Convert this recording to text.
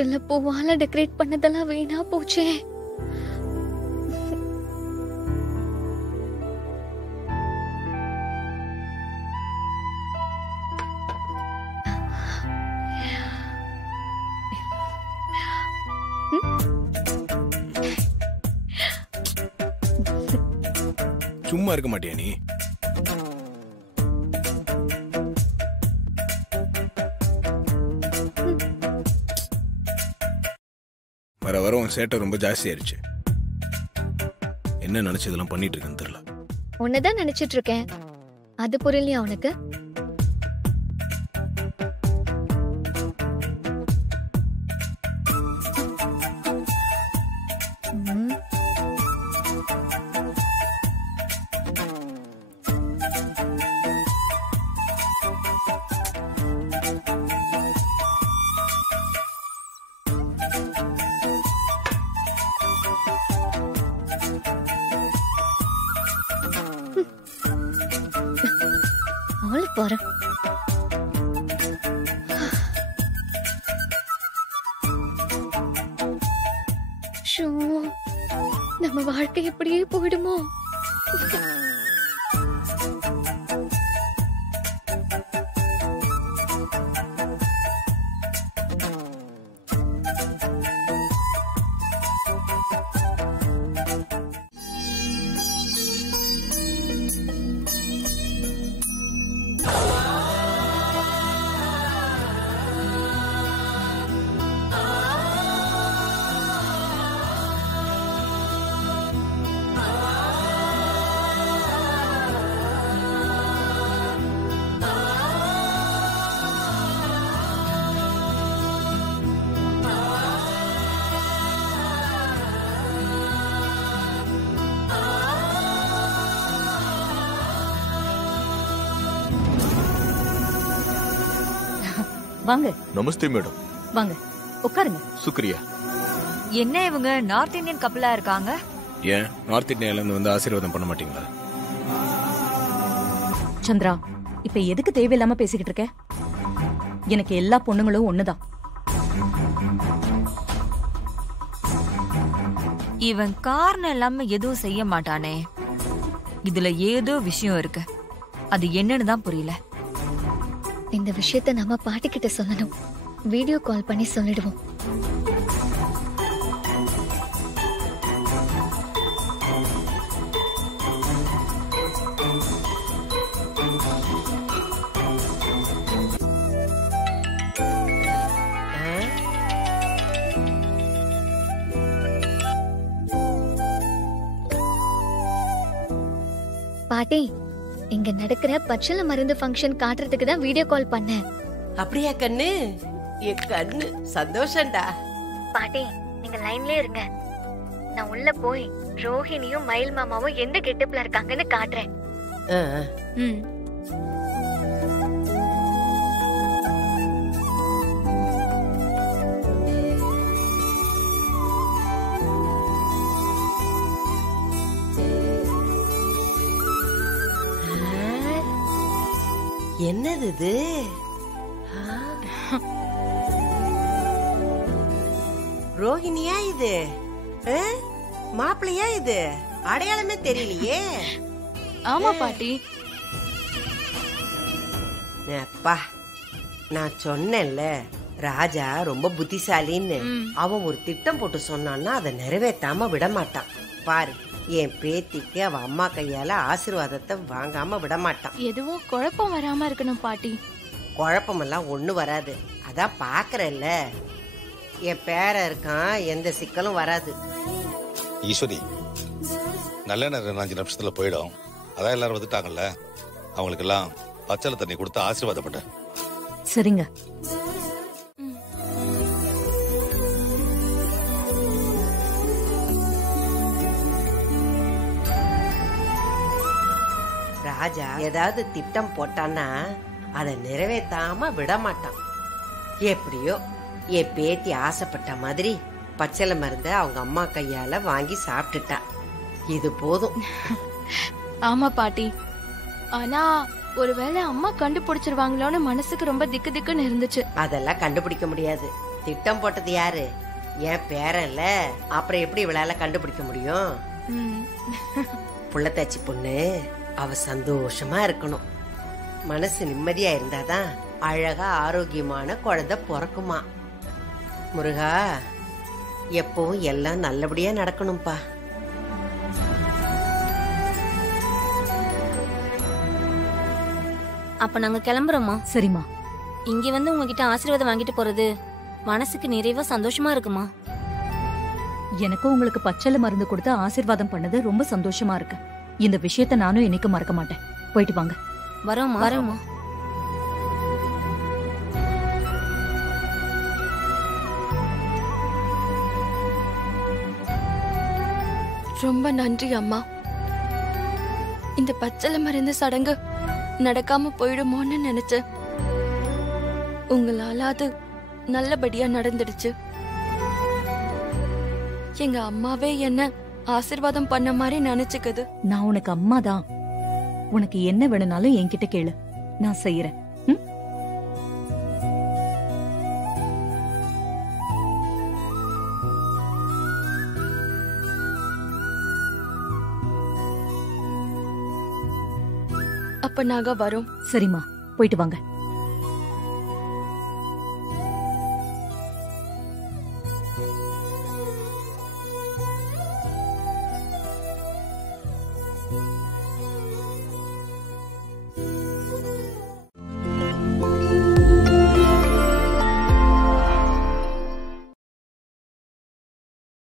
பாட்டில்ல பூவால டெக்கரேட் பண்ணதெல்லாம் வீணா போச்சே. சும்மா இருக்க மாட்டியா நீ? வர வர உன் சேட்டை ரொம்ப ஜாஸ்தி ஆயிடுச்சு. என்ன நினைச்சதெல்லாம் பண்ணிட்டு இருக்கேன்னு தெரியல. உன்னதான் நினைச்சிட்டு இருக்கேன். அது புரியலையா உனக்கு? பாரு, நம்ம வாழ்க்கை எப்படியே போயிடுமோ? வாங்க. நமஸ்தே மேடம். வாங்க உட்காருங்க. சுக்ரியா. என்ன இவங்க நார்த் இந்தியன் கப்பலா இருக்காங்க? ஏன் நார்த் இந்தியால இருந்து வந்து ஆசீர்வாதம் பண்ண மாட்டீங்களா? சந்திரா, இப்ப எதுக்கு தேவையில்லாம பேசிக்கிட்டு இருக்க? எனக்கு எல்லா பொண்ணுங்களும் ஒண்ணுதான். இவன் காரணம் இல்லாம எதுவும் செய்ய மாட்டானே. இதுல ஏதோ விஷயம் இருக்கு. அது என்னன்னு தான் புரியல. இந்த விஷயத்தை நம்ம பாட்டி கிட்ட சொல்லணும். வீடியோ கால் பண்ணி சொல்லிடுவோம். பாட்டி, இங்க நடக்கிற பச்சளை மருந்து ஃபங்க்ஷன் காட்டுறதுக்கு தான் வீடியோ கால் பண்ணேன். அப்படியா கண்ணு? என் கண்ணு சந்தோஷம்டா. பாட்டி, நீங்க லைன்லயே இருங்க. நான் உள்ள போய் ரோஹிணியும் மயில் மாமாவும் எந்த கெட்டப்ல இருக்காங்கன்னு காட்டுறேன். என்னது இது? ரோஹிணியா இது? மாப்பிள்ளையா இது? அடையாளமே தெரியலையே. ஆமா பாட்டி. அப்பா, நான் சொன்னேன்ல ராஜா ரொம்ப புத்திசாலின்னு. அவன் ஒரு திட்டம் போட்டு சொன்னான்னா அதை நிறைவேற்றாம விட மாட்டான். பாரு, என் பேத்திக்கு அவ அம்மா கையால ஆசீர்வாதத்தை வாங்காம விட மாட்டான். எதுவும் குழப்பம் வராம இருக்கணும் பாட்டி. குழப்பமெல்லாம் ஒண்ணு வராது. அதான் பாக்குறல்ல, என் பேர இருக்கான், எந்த சிக்கலும் வராது. ஈஸ்வரி, நல்ல நேரம் 5 நிமிஷத்துல போயிடும். அதான் எல்லாரும் வந்துட்டாங்கல்ல, அவங்களுக்கு எல்லாம் பச்சளை தண்ணி கொடுத்து ஆசீர்வாதப்பட்ட. சரிங்க. ராஜா ஏதாவது திட்டம் போட்டான்னா அதை நிறைவேற்றாம விட மாட்டான். எப்படியோ என் பேத்தி ஆசைப்பட்ட மாதிரி பச்சளை மருந்த அவங்க அம்மா கையால வாங்கி சாப்பிட்டுட்டா. இது போதும். ஆமா பாட்டி. ஆனா ஒருவேளை அம்மா கண்டுபிடிச்சிருவாங்களோன்னு மனசுக்கு ரொம்ப திக்கு திக்குன்னு இருந்துச்சு. அதெல்லாம் கண்டுபிடிக்க முடியாது. திட்டம் போட்டது யாரு? என் பேரன்ல. அப்புறம் எப்படி இவளால கண்டுபிடிக்க முடியும்? புள்ளத்தாச்சி பொண்ணு அவ சந்தோஷமா இருக்கணும், மனசு நிம்மதியா இருந்தாதான் அழகா ஆரோக்கியமான குழந்தை பிறக்குமா. முருகா, எப்பவும் எல்லாம் நல்லபடியா நடக்கணும்பா. அப்ப நாங்க கிளம்புறோமா? சரிம்மா. இங்க வந்து உங்ககிட்ட ஆசீர்வாதம் வாங்கிட்டு போறது மனசுக்கு நிறைவா சந்தோஷமா இருக்குமா? எனக்கும் உங்களுக்கு பச்சளை மருந்து கொடுத்து ஆசீர்வாதம் பண்ணது ரொம்ப சந்தோஷமா இருக்கு. இந்த விஷயத்த நானும் என்னைக்கும் மறக்க மாட்டேன். போயிட்டு வாங்க. வரோமா வரோமா. ரொம்ப நன்றி அம்மா. இந்த பச்சளை மருந்து சடங்கு நடக்காம போயிடுமோன்னு நினைச்சேன். உங்களால அது நல்லபடியா நடந்துடுச்சு. எங்க அம்மாவே என்ன ஆசீர்வாதம் பண்ண மாதிரி நினைச்சுக்குது. நான் உனக்கு அம்மா தான். உனக்கு என்ன வேணும்னாலும் என்கிட்ட கேளு, நான் செய்யறேன். அப்ப நாங்க வரோம். சரிம்மா, போயிட்டு வாங்க.